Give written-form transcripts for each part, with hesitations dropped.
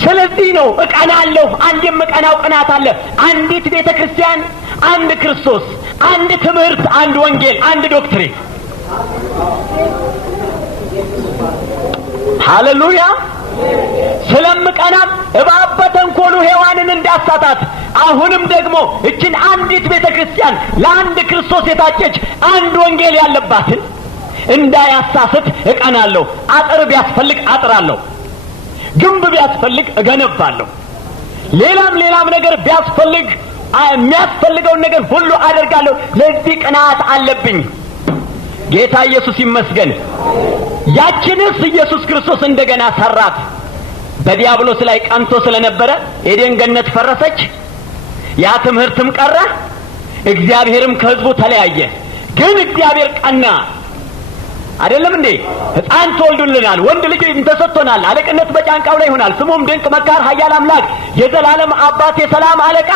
ስለዚህ ነው እቀናለሁ። አንድ የምቀናው ቅናት አለ። አንዲት ቤተክርስቲያን፣ አንድ ክርስቶስ፣ አንድ ትምህርት፣ አንድ ወንጌል፣ አንድ ዶክትሪን። ሃሌሉያ። ስለምቀናም እባብ በተንኮሉ ሔዋንን እንዳሳታት አሁንም ደግሞ እችን አንዲት ቤተክርስቲያን ለአንድ ክርስቶስ የታጨች አንድ ወንጌል ያለባትን እንዳያሳስት እቀናለሁ። አጥር ቢያስፈልግ አጥራለሁ፣ ግንብ ቢያስፈልግ እገነባለሁ፣ ሌላም ነገር ቢያስፈልግ የሚያስፈልገውን ነገር ሁሉ አደርጋለሁ። ለዚህ ቅናት አለብኝ። ጌታ ኢየሱስ ይመስገን። ያችንስ ኢየሱስ ክርስቶስ እንደገና ሰራት። በዲያብሎስ ላይ ቀንቶ ስለነበረ ኤዴን ገነት ፈረሰች። ያ ትምህርትም ቀረ። እግዚአብሔርም ከሕዝቡ ተለያየ። ግን እግዚአብሔር ቀና አይደለም እንዴ? ሕፃን ተወልዶልናል፣ ወንድ ልጅ ተሰጥቶናል፣ አለቅነት በጫንቃው ላይ ይሆናል። ስሙም ድንቅ መካር፣ ኃያል አምላክ፣ የዘላለም አባት፣ የሰላም አለቃ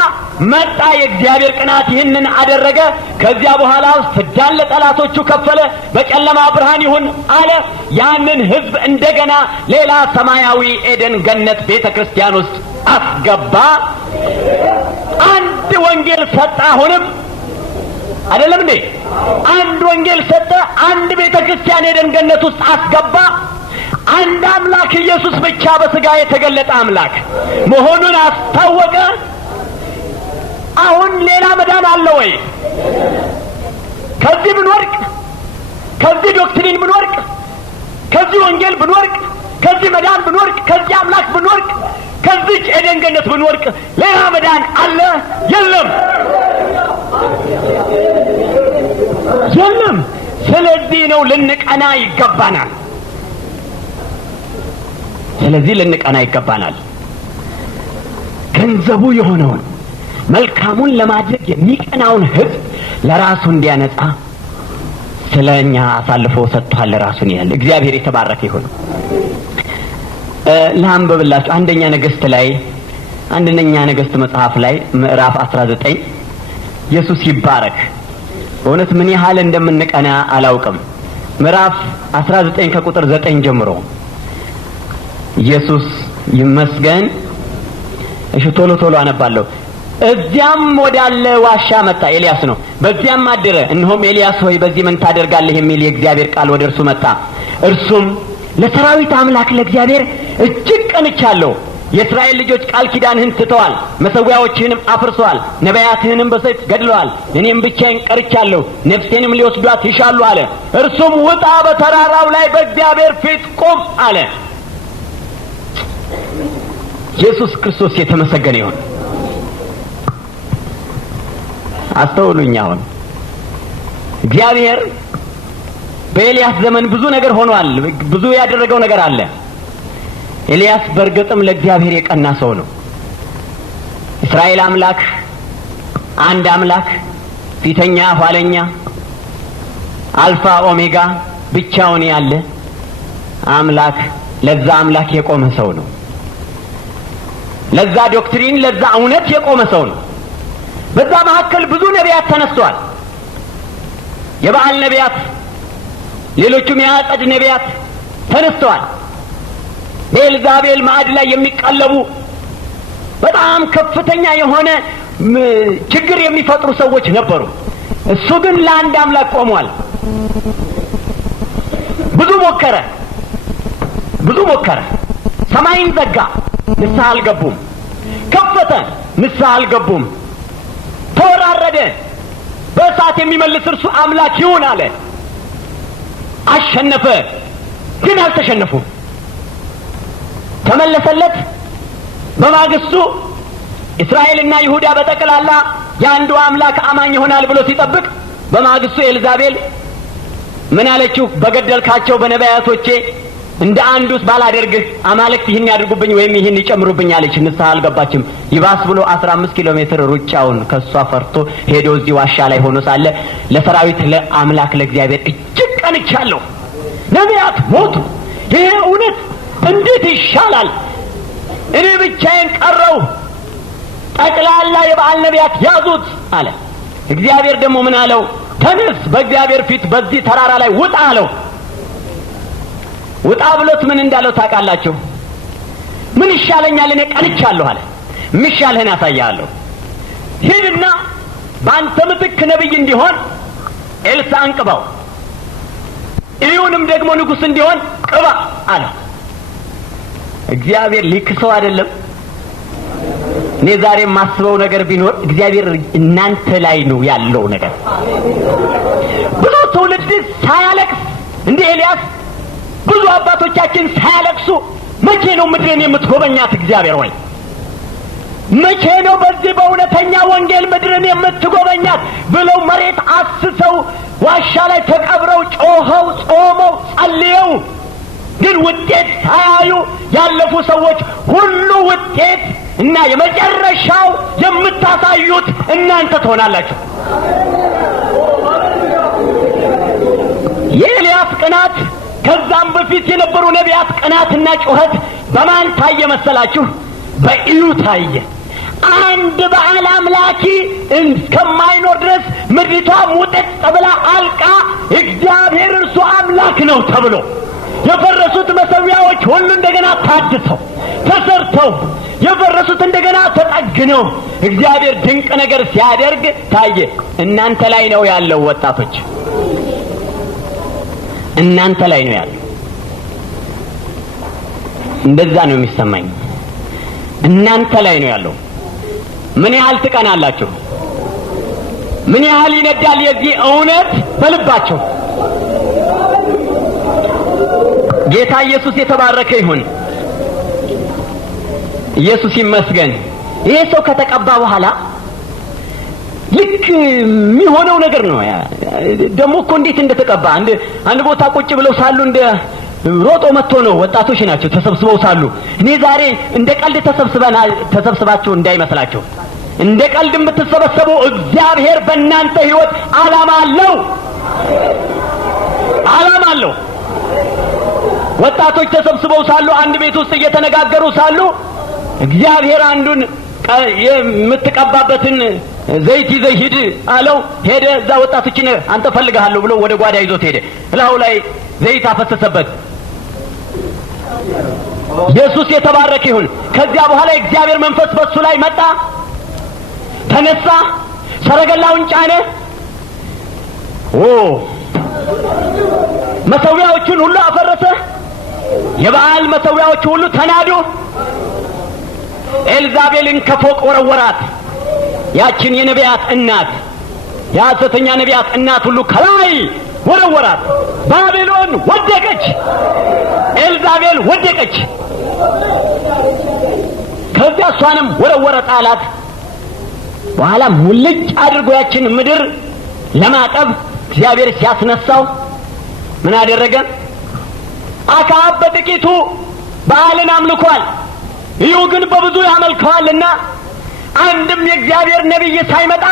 መጣ። የእግዚአብሔር ቅናት ይህንን አደረገ። ከዚያ በኋላ ፍዳን ለጠላቶቹ ከፈለ። በጨለማ ብርሃን ይሁን አለ። ያንን ሕዝብ እንደገና ሌላ ሰማያዊ ኤደን ገነት ቤተክርስቲያን ውስጥ አስገባ። አንድ ወንጌል ሰጠ። አሁንም አይደለም እንዴ? አንድ ወንጌል ሰጠ። አንድ ቤተክርስቲያን ኤደን ገነት ውስጥ አስገባ። አንድ አምላክ ኢየሱስ ብቻ በስጋ የተገለጠ አምላክ መሆኑን አስታወቀ። አሁን ሌላ መዳን አለ ወይ? ከዚህ ብንወርቅ፣ ከዚህ ዶክትሪን ብንወርቅ፣ ከዚህ ወንጌል ብንወርቅ፣ ከዚህ መዳን ብንወርቅ፣ ከዚህ አምላክ ብንወርቅ፣ ከዚህ ኤደን ገነት ብንወርቅ ሌላ መዳን አለ? የለም፣ የለም። ስለዚህ ነው ልንቀና ይገባናል። ስለዚህ ልንቀና ይገባናል። ገንዘቡ የሆነውን መልካሙን ለማድረግ የሚቀናውን ሕዝብ ለራሱ እንዲያነጻ ስለኛ አሳልፎ ሰጥቷል። ራሱን ያለ እግዚአብሔር የተባረከ ይሁን። ላንብብላችሁ። አንደኛ ነገሥት መጽሐፍ ላይ ምዕራፍ 19 ኢየሱስ ይባረክ። በእውነት ምን ያህል እንደምንቀና አላውቅም። ምዕራፍ 19 ከቁጥር 9 ጀምሮ ኢየሱስ ይመስገን። እሺ ቶሎ አነባለሁ። እዚያም ወዳለ ዋሻ መጣ። ኤልያስ ነው። በዚያም አደረ። እነሆም ኤልያስ ሆይ በዚህ ምን ታደርጋለህ የሚል የእግዚአብሔር ቃል ወደ እርሱ መጣ። እርሱም ለሰራዊት አምላክ ለእግዚአብሔር እጅግ ቀንቻለሁ። የእስራኤል ልጆች ቃል ኪዳንህን ትተዋል፣ መሠዊያዎችህንም አፍርሰዋል፣ ነቢያትህንም በሰይፍ ገድለዋል። እኔም ብቻዬን ቀርቻለሁ፣ ነፍሴንም ሊወስዷት ይሻሉ አለ። እርሱም ውጣ፣ በተራራው ላይ በእግዚአብሔር ፊት ቁም አለ። ኢየሱስ ክርስቶስ የተመሰገነ ይሁን። አስተውሉኝ። አሁን እግዚአብሔር በኤልያስ ዘመን ብዙ ነገር ሆኗል። ብዙ ያደረገው ነገር አለ። ኤልያስ በእርግጥም ለእግዚአብሔር የቀና ሰው ነው። እስራኤል አምላክ አንድ አምላክ፣ ፊተኛ ኋለኛ፣ አልፋ ኦሜጋ ብቻውን ያለ አምላክ፣ ለዛ አምላክ የቆመ ሰው ነው። ለዛ ዶክትሪን፣ ለዛ እውነት የቆመ ሰው ነው። በዛ መካከል ብዙ ነቢያት ተነስተዋል። የበዓል ነቢያት፣ ሌሎቹም የአጸድ ነቢያት ተነስተዋል። በኤልዛቤል ማዕድ ላይ የሚቀለቡ በጣም ከፍተኛ የሆነ ችግር የሚፈጥሩ ሰዎች ነበሩ። እሱ ግን ለአንድ አምላክ ቆሟል። ብዙ ሞከረ። ሰማይን ዘጋ፣ ንስሐ አልገቡም። ከፈተ፣ ንስሐ አልገቡም። ተወራረደ፣ በእሳት የሚመልስ እርሱ አምላክ ይሁን አለ። አሸነፈ፣ ግን አልተሸነፉም። ተመለሰለት። በማግስቱ እስራኤልና ይሁዳ በጠቅላላ የአንዱ አምላክ አማኝ ይሆናል ብሎ ሲጠብቅ፣ በማግስቱ ኤልዛቤል ምን አለችው? በገደልካቸው በነቢያቶቼ እንደ አንዱስ ባላደርግህ አማልክት ይህን ያድርጉብኝ ወይም ይህን ይጨምሩብኝ አለች። ንስሐ አልገባችም። ይባስ ብሎ 15 ኪሎ ሜትር ሩጫውን ከሷ ፈርቶ ሄዶ እዚህ ዋሻ ላይ ሆኖ ሳለ ለሰራዊት ለአምላክ ለእግዚአብሔር እጅግ ቀንቻለሁ፣ ነቢያት ሞቱ፣ ይሄ እውነት እንዴት ይሻላል? እኔ ብቻዬን ቀረው፣ ጠቅላላ የበዓል ነቢያት ያዙት አለ። እግዚአብሔር ደግሞ ምን አለው? ተነስ፣ በእግዚአብሔር ፊት በዚህ ተራራ ላይ ውጣ አለው። ውጣ ብሎት ምን እንዳለው ታውቃላችሁ? ምን ይሻለኛል? እኔ ቀንቻለሁ አለ። ምሻለህን ያሳያለሁ። ሂድና በአንተ ምትክ ነብይ እንዲሆን ኤልሳዕን ቅባው፣ ኢዩንም ደግሞ ንጉሥ እንዲሆን ቅባ አለ። እግዚአብሔር ሊክሰው አይደለም። እኔ ዛሬ የማስበው ነገር ቢኖር እግዚአብሔር እናንተ ላይ ነው ያለው ነገር። ብዙ ትውልድ ሳያለቅስ እንደ ኤልያስ ብዙ አባቶቻችን ሳያለቅሱ መቼ ነው ምድርን የምትጎበኛት እግዚአብሔር ሆይ? መቼ ነው በዚህ በእውነተኛ ወንጌል ምድርን የምትጎበኛት ብለው መሬት አስሰው ዋሻ ላይ ተቀብረው ጮኸው ጾመው ጸልየው ግን ውጤት ሳያዩ ያለፉ ሰዎች ሁሉ ውጤት እና የመጨረሻው የምታሳዩት እናንተ ትሆናላችሁ። የኤልያስ ቅናት ከዛም በፊት የነበሩ ነቢያት ቅናትና ጩኸት በማን ታየ መሰላችሁ? በኢዩ ታየ። አንድ በዓል አምላኪ እስከማይኖር ድረስ ምድሪቷ ሙጥጥ ብላ አልቃ እግዚአብሔር እርሱ አምላክ ነው ተብሎ የፈረሱት መሠዊያዎች ሁሉ እንደገና ታድሰው ተሰርተው የፈረሱት እንደገና ተጠግነው እግዚአብሔር ድንቅ ነገር ሲያደርግ ታየ። እናንተ ላይ ነው ያለው ወጣቶች፣ እናንተ ላይ ነው ያለው። እንደዛ ነው የሚሰማኝ። እናንተ ላይ ነው ያለው። ምን ያህል ትቀናላችሁ? ምን ያህል ይነዳል የዚህ እውነት በልባቸው? ጌታ ኢየሱስ የተባረከ ይሁን። ኢየሱስ ይመስገን። ይሄ ሰው ከተቀባ በኋላ ልክ የሚሆነው ነገር ነው። ደግሞ እኮ እንዴት እንደተቀባ አንድ ቦታ ቁጭ ብለው ሳሉ እንደ ሮጦ መጥቶ ነው። ወጣቶች ናቸው ተሰብስበው ሳሉ። እኔ ዛሬ እንደ ቀልድ ተሰብስባችሁ እንዳይመስላችሁ። እንደ ቀልድ የምትሰበሰቡ እግዚአብሔር በእናንተ ሕይወት ዓላማ አለው። ወጣቶች ተሰብስበው ሳሉ አንድ ቤት ውስጥ እየተነጋገሩ ሳሉ እግዚአብሔር አንዱን የምትቀባበትን ዘይት ይዘህ ሂድ አለው። ሄደ። እዛ ወጣቶችን አንተ ፈልግሃለሁ ብሎ ወደ ጓዳ ይዞት ሄደ። እላው ላይ ዘይት አፈሰሰበት። ኢየሱስ የተባረከ ይሁን። ከዚያ በኋላ እግዚአብሔር መንፈስ በሱ ላይ መጣ። ተነሳ፣ ሰረገላውን ጫነ። መሠዊያዎቹን ሁሉ አፈረሰ። የበዓል መሠዊያዎቹ ሁሉ ተናዱ። ኤልዛቤልን ከፎቅ ወረወራት። ያችን የነቢያት እናት የሐሰተኛ ነቢያት እናት ሁሉ ከላይ ወረወራት። ባቢሎን ወደቀች፣ ኤልዛቤል ወደቀች። ከዚያ እሷንም ወረወረ፣ ጣላት። በኋላ ሙልጭ አድርጎ ያችን ምድር ለማጠብ እግዚአብሔር ሲያስነሳው ምን አደረገ? አክዓብ በጥቂቱ በዓልን አምልኳል፣ ኢዩ ግን በብዙ ያመልከዋልና አንድም የእግዚአብሔር ነቢይ ሳይመጣ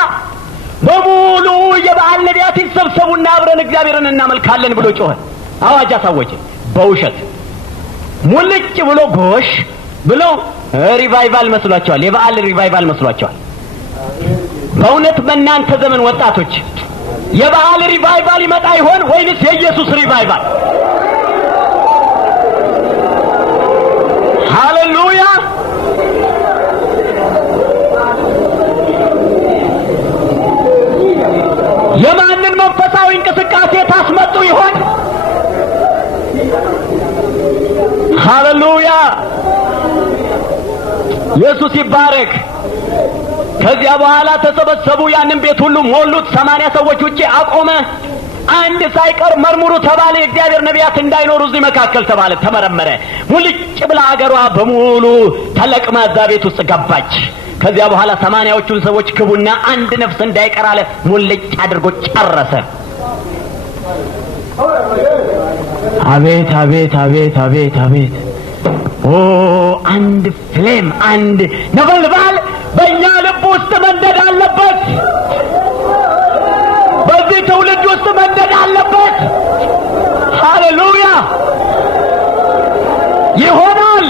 በሙሉ የበዓል ነቢያት ይሰብሰቡና አብረን እግዚአብሔርን እናመልካለን ብሎ ጮኸ። አዋጅ አሳወጀ። በውሸት ሙልጭ ብሎ ጎሽ ብሎ ሪቫይቫል መስሏቸዋል። የበዓል ሪቫይቫል መስሏቸዋል። በእውነት በእናንተ ዘመን ወጣቶች የበዓል ሪቫይቫል ይመጣ ይሆን ወይንስ የኢየሱስ ሪቫይቫል? ሃሌሉያ! የማንን መንፈሳዊ እንቅስቃሴ ታስመጡ ይሆን? ሃሌሉያ! ኢየሱስ ይባረክ። ከዚያ በኋላ ተሰበሰቡ። ያንን ቤት ሁሉ ሞሉት። 80 ሰዎች ውጪ አቆመ። አንድ ሳይቀር መርምሩ ተባለ። የእግዚአብሔር ነቢያት እንዳይኖሩ እዚህ መካከል ተባለ። ተመረመረ። ሙልጭ ብላ አገሯ በሙሉ ተለቅማ እዛ ቤት ውስጥ ገባች። ከዚያ በኋላ 80ዎቹን ሰዎች ግቡና አንድ ነፍስ እንዳይቀር አለ። ሙልጭ አድርጎ ጨረሰ። አቤት አቤት አቤት አቤት አቤት! አንድ ፍሌም፣ አንድ ነበልባል በእኛ ልብ ውስጥ መንደድ አለበት። በዚህ ትውልድ ውስጥ መንደድ አለበት። ሃሌሉያ! ይሆናል።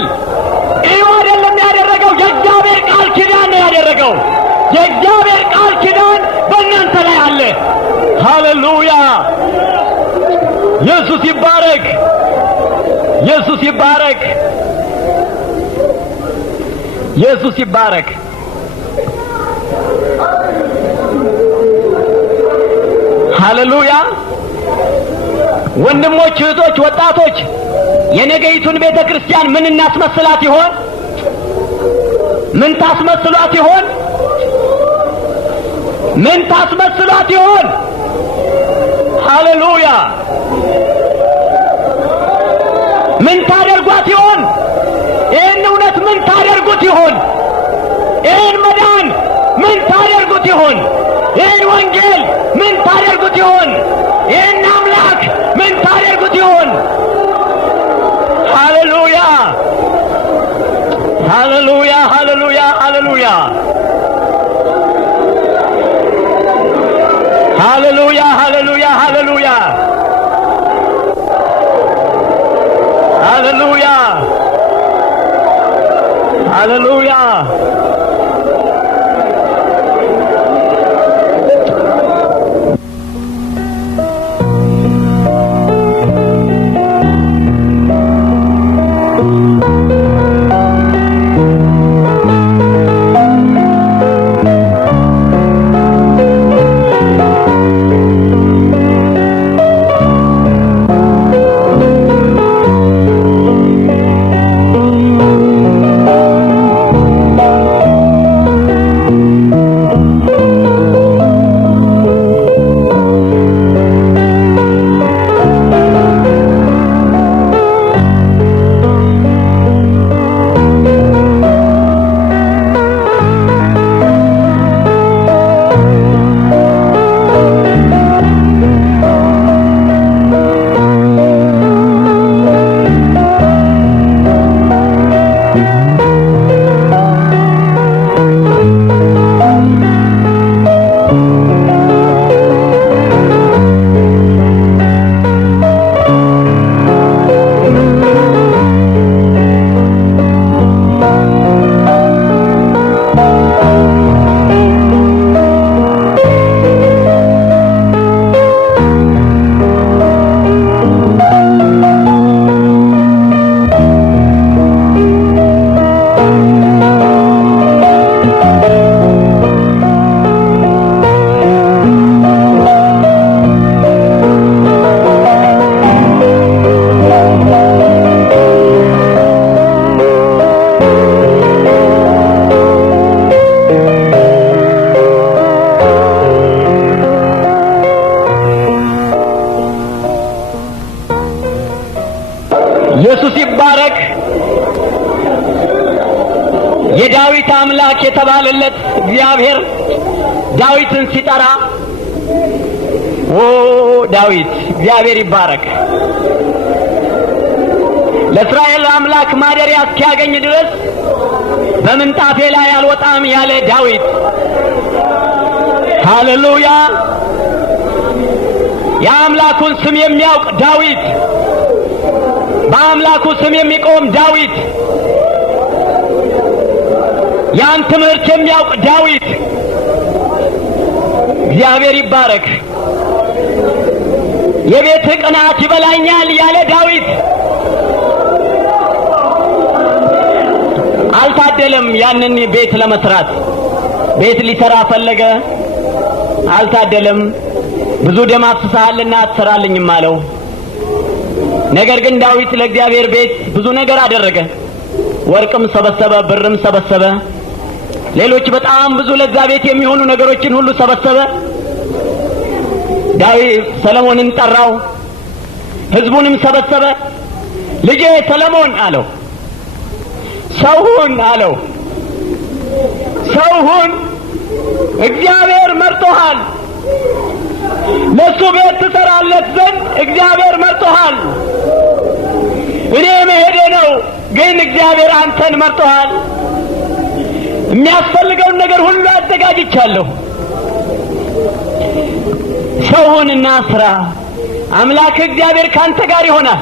ኢዩ አይደለም ያደረገው፣ የእግዚአብሔር ቃል ኪዳን ነው ያደረገው። የእግዚአብሔር ቃል ኪዳን በእናንተ ላይ አለ። ሃሌሉያ! ኢየሱስ ይባረክ። ኢየሱስ ይባረክ። ኢየሱስ ይባረክ። ሃሌሉያ። ወንድሞች፣ እህቶች፣ ወጣቶች የነገይቱን ቤተክርስቲያን ምን እናስመስላት ይሆን? ምን ታስመስሏት ይሆን? ምን ታስመስሏት ይሆን? ሃሌሉያ። ምን ታደርጓት ይሆን? ይህን እውነት ምን ታደርጉት ይሆን? ይህን መዳን ምን ታደርጉት ይሆን? ይህን ወንጌል ምን ታደርጉት ይሆን? ይህን አምላክ ምን ታደርጉት ይሆን? ሃሌሉያ ሃሌሉያ ሃሌሉያ ሃሌሉያ ሃሌሉያ ሃሌሉያ ሃሌሉያ ሃሌሉያ ሃሌሉያ። ኢየሱስ ይባረክ። የዳዊት አምላክ የተባለለት እግዚአብሔር ዳዊትን ሲጠራ ዳዊት እግዚአብሔር ይባረክ ለእስራኤል አምላክ ማደሪያ እስኪያገኝ ድረስ በምንጣፌ ላይ አልወጣም ያለ ዳዊት፣ ሃሌሉያ። የአምላኩን ስም የሚያውቅ ዳዊት፣ በአምላኩ ስም የሚቆም ዳዊት፣ ያን ትምህርት የሚያውቅ ዳዊት እግዚአብሔር ይባረክ። የቤት ቅናት ይበላኛል ያለ ዳዊት አልታደለም። ያንን ቤት ለመስራት ቤት ሊሰራ ፈለገ፣ አልታደለም። ብዙ ደም አፍስሰሃልና አትሰራልኝም አለው። ነገር ግን ዳዊት ለእግዚአብሔር ቤት ብዙ ነገር አደረገ። ወርቅም ሰበሰበ፣ ብርም ሰበሰበ፣ ሌሎች በጣም ብዙ ለዛ ቤት የሚሆኑ ነገሮችን ሁሉ ሰበሰበ። ዳዊት ሰለሞንን ጠራው፣ ህዝቡንም ሰበሰበ። ልጄ ሰለሞን አለው፣ ሰውሁን አለው፣ ሰውሁን እግዚአብሔር መርጦሃል፣ ለሱ ቤት ትሰራለት ዘንድ እግዚአብሔር መርጦሃል። እኔ መሄዴ ነው፣ ግን እግዚአብሔር አንተን መርጦሃል። የሚያስፈልገውን ነገር ሁሉ አዘጋጅቻለሁ። ሰውንና ስራ፣ አምላክ እግዚአብሔር ካንተ ጋር ይሆናል።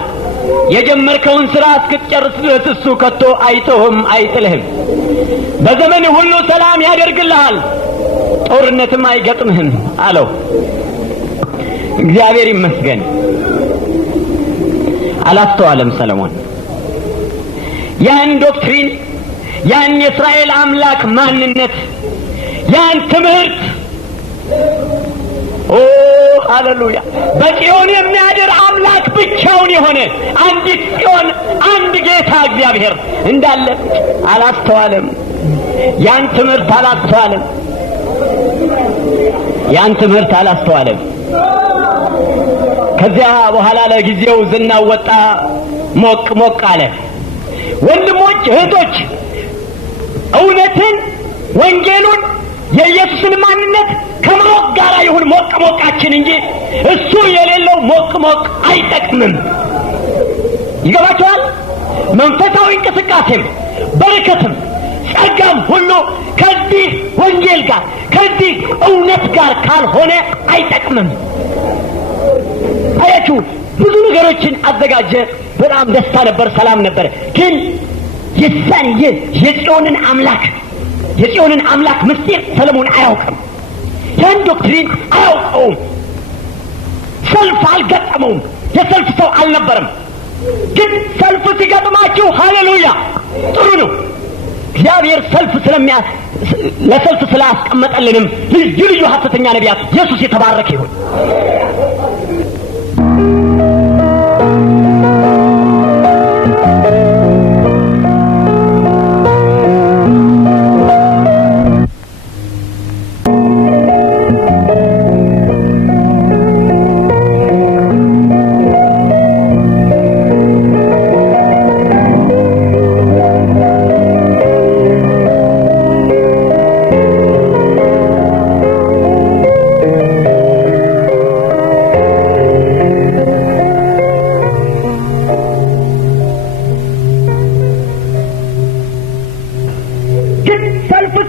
የጀመርከውን ስራ እስክትጨርስ ድረስ እሱ ከቶ አይተውህም፣ አይጥልህም። በዘመን ሁሉ ሰላም ያደርግልሃል፣ ጦርነትም አይገጥምህም አለው። እግዚአብሔር ይመስገን። አላስተዋለም ሰለሞን። ያን ዶክትሪን ያን የእስራኤል አምላክ ማንነት ያን ትምህርት ሃሌሉያ በጽዮን የሚያድር አምላክ ብቻውን የሆነ አንዲት ጽዮን አንድ ጌታ እግዚአብሔር እንዳለ አላስተዋለም። ያን ትምህርት አላስተዋለም። ከዚያ በኋላ ለጊዜው ዝናው ወጣ፣ ሞቅ አለ። ወንድሞች እህቶች፣ እውነትን ወንጌሉን የኢየሱስን ማንነት ከማወቅ ጋር ይሁን ሞቃችን እንጂ እሱ የሌለው ሞቅ አይጠቅምም። ይገባችኋል? መንፈሳዊ እንቅስቃሴም በረከትም ጸጋም ሁሉ ከዚህ ወንጌል ጋር ከዚህ እውነት ጋር ካልሆነ አይጠቅምም። አያችሁ፣ ብዙ ነገሮችን አዘጋጀ። በጣም ደስታ ነበር፣ ሰላም ነበር። ግን የጽዮንን አምላክ ምስጢር ሰለሞን አያውቅም። ያን ዶክትሪን አያውቀውም። ሰልፍ አልገጠመውም። የሰልፍ ሰው አልነበረም። ግን ሰልፍ ሲገጥማችሁ ሃሌሉያ ጥሩ ነው። እግዚአብሔር ለሰልፍ ስላስቀመጠልንም ልዩ ሐሰተኛ ነቢያት ኢየሱስ የተባረከ ይሁን።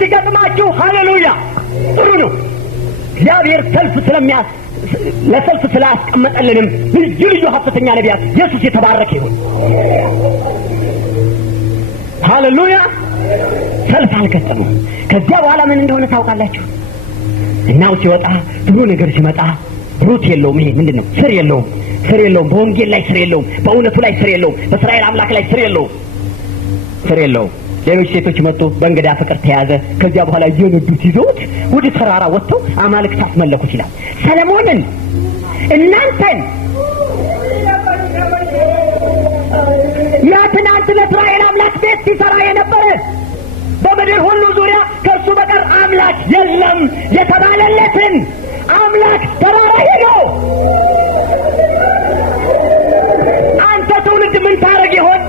ሲገጥማችሁ ሃሌሉያ ጥሩ ነው። እግዚአብሔር ለሰልፍ ስላስቀመጠልንም ልዩ ሐሰተኛ ነቢያት ኢየሱስ የተባረከ ይሁን። ሃሌሉያ። ሰልፍ አልገጠመው። ከዚያ በኋላ ምን እንደሆነ ታውቃላችሁ? እናው ሲወጣ ጥሩ ነገር ሲመጣ ሩት የለውም። ይሄ ምንድነው? ስር የለውም። በወንጌል ላይ ስር የለውም። በእውነቱ ላይ ስር የለውም። በእስራኤል አምላክ ላይ ስር የለውም። ሌሎች ሴቶች መጡ፣ በእንግዳ ፍቅር ተያዘ። ከዚያ በኋላ እየነዱት ይዘውት ወደ ተራራ ወጥተው አማልክት አስመለኩት ይላል። ሰለሞንን እናንተን ያ ትናንት ለእስራኤል አምላክ ቤት ሲሰራ የነበረ በምድር ሁሉ ዙሪያ ከእሱ በቀር አምላክ የለም የተባለለትን አምላክ ተራራ ሄዶ አንተ ትውልድ ምን ታረግ ይሆን?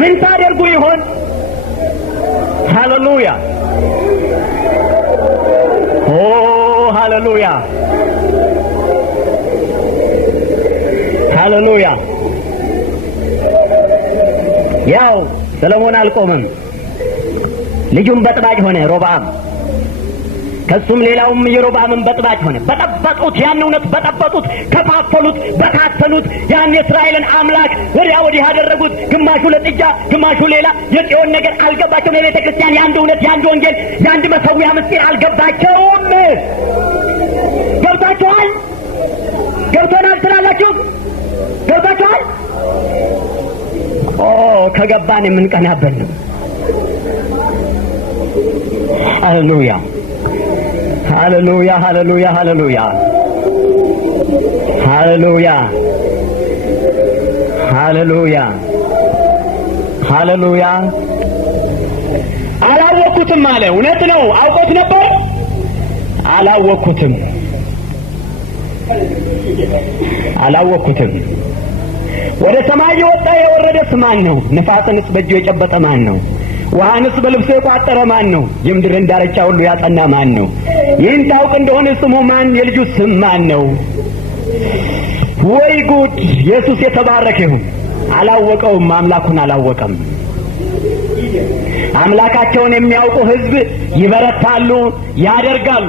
ምን ታደርጉ ይሆን? ሃሌሉያ ሃሌሉያ። ያው ሰለሞን አልቆመም። ልጁም በጥባጭ ሆነ ሮብዓም። ከሱም ሌላውም የሮብዓምን በጥባጭ ሆነ። በጠበጡት፣ ያን እውነት በጠበጡት፣ ከፋፈሉት፣ በታተኑት። ያን የእስራኤልን አምላክ ወዲያ ወዲህ አደረጉት። ግማሹ ለጥጃ ግማሹ ሌላ። የጽዮን ነገር አልገባቸውም። የቤተ ክርስቲያን የአንድ እውነት፣ የአንድ ወንጌል፣ የአንድ መሠዊያ ምስጢር አልገባቸውም። ገብታችኋል? ገብቶናል ትላላችሁ? ገብታችኋል? ከገባን የምንቀናበት ነው። ሃሌሉያ ሃሌሉያ ሃሌሉያ ሃሌሉያ ሃሌሉያ ሃሌሉያ ሃሌሉያ። አላወኩትም አለ። እውነት ነው። አውቆት ነበር? አላወኩትም። ወደ ሰማይ የወጣ የወረደስ ማን ነው? ነፋስንስ በእጁ የጨበጠ ማን ነው? ውሃንስ በልብሱ የቋጠረ ማን ነው? የምድርን ዳርቻ ሁሉ ያጸና ማን ነው? ይህን ታውቅ እንደሆነ ስሙ ማን? የልጁ ስም ማን ነው? ወይ ጉድ! ኢየሱስ የተባረከ ይሁን። አላወቀውም። አምላኩን አላወቀም። አምላካቸውን የሚያውቁ ሕዝብ ይበረታሉ፣ ያደርጋሉ።